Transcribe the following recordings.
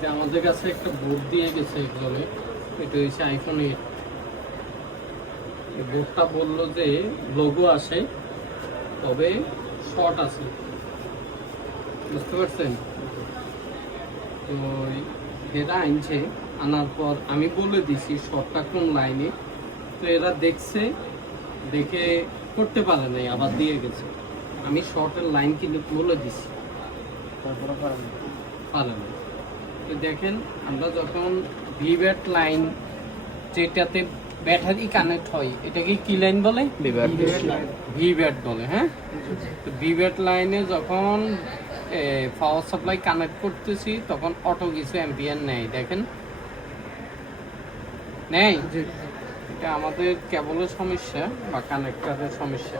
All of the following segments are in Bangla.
যে আমাদের কাছে একটা বোর্ড দিয়ে গেছে একজনে, এটা হচ্ছে আইফোন 8। এই বোর্ডটা বললো যে লোগো আসে, তবে শর্ট আছে, বুঝতে পারছেন? তো এরা আনছে, আনার পর আমি বলে দিছি শর্টটা কোন লাইনে। তো এরা দেখছে, দেখে করতে পারে নাই, আবার দিয়ে গেছে। আমি শর্টের লাইন কিন্তু বলে দিছি, তারপরে পারে না। তো দেখেন, আমরা যখন ভিভ্যাট লাইন যেটাতে ব্যাটারি কানেক্ট হয়, এটাকে কি লাইন বলে? ভিভ্যাট বলে। হ্যাঁ, তো ভিভ্যাট লাইনে যখন পাওয়ার সাপ্লাই কানেক্ট করতেছি, তখন অটো কিছু অ্যাম্পিয়ার নেয়। দেখেন, নেই। এটা আমাদের কেবলের সমস্যা বা কানেক্টরের সমস্যা।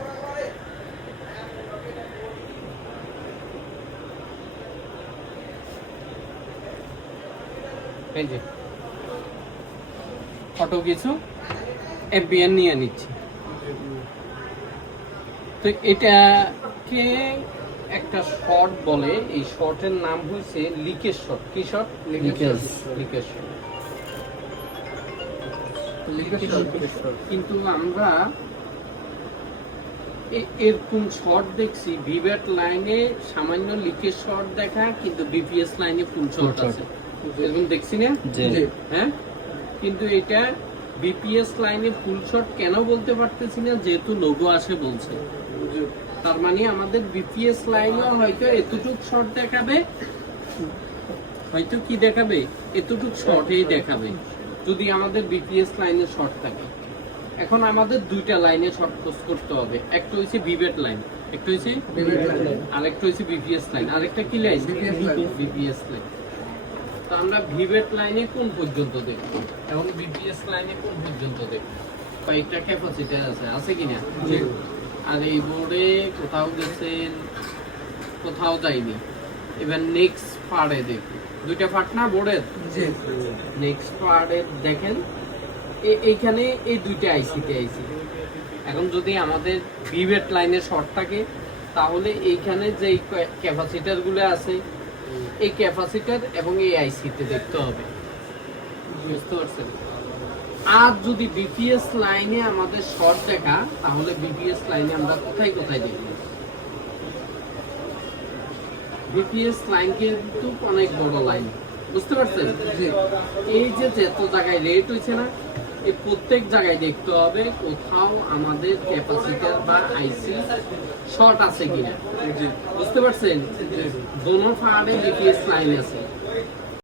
এই যে অটো কিছু অ্যাম্পিয়ার নিয়ে নিচ্ছে। তো এটাকে একটা শর্ট বলে। এই শর্টের নাম হচ্ছে লিকেজ শর্ট। কি শর্ট? Leakage short. কিন্তু আমরা এরকম শর্ট দেখছি ভিভ্যাট লাইনে সামান্য লিকেজ শর্ট দেখা, কিন্তু বিপিএস লাইনে ফুল শর্ট আছে, এরকম দেখছি না? হ্যাঁ, কিন্তু এটা বিপিএস লাইনে ফুল শর্ট কেন বলতে পারতেছি না? যেহেতু লোগো আসে বলছে। তার মানে আমাদের বিপিএস লাইনে হয়তো এতটুক শর্ট দেখাবে, হয়তো কি দেখাবে, এতটুক শর্টেই দেখাবে, যদি আমাদের বিপিএস লাইনে শর্ট থাকে। এখন আমাদের দুইটা লাইনে শর্ট ক্রস করতে হবে। একটা হচ্ছে ভিভ্যাট লাইন, একটা হচ্ছে আরেকটা হচ্ছে বিপিএস লাইন, আরেকটা কি লাইন? BPS line. তো আমরা ভিভ্যাট লাইনে কোন পর্যন্ত দেখব এবং বিপিএস লাইনে কোন পর্যন্ত দেখব? কয়েকটা ক্যাপাসিটার আছে কিনা? আর এই বোর্ডে কোথাও গেছেন, কোথাও যায়নি। এবার নেক্সট পার্টে দেখুন, দুইটা পার্ট না বোর্ডের? নেক্সট পার্টে দেখেন, এইখানে এই দুইটা আইসিতে আইসি। এখন যদি আমাদের ভিভ্যাট লাইনে শর্ট থাকে, তাহলে এইখানে যে ক্যাপাসিটার গুলো আছে, এই ক্যাপাসিটার এবং এই আইসিতে দেখতে হবে, বুঝতে পারছেন? আর যদি বিপিএস লাইনে আমাদের শর্ট দেখা, তাহলে বিপিএস লাইনে আমরা কোথায় কোথায় দেখব? বিপিএস লাইন কিন্তু অনেক বড় লাইন, বুঝতে পারছেন? এই যে যত জায়গায় রেট হয়েছে না, এই প্রত্যেক জায়গায় দেখতে হবে কোথাও আমাদের ক্যাপাসিটার বা আইসি শর্ট আছে কিনা, বুঝতে পারছেন? দোনো ফাড়ে বিপিএস লাইন আছে।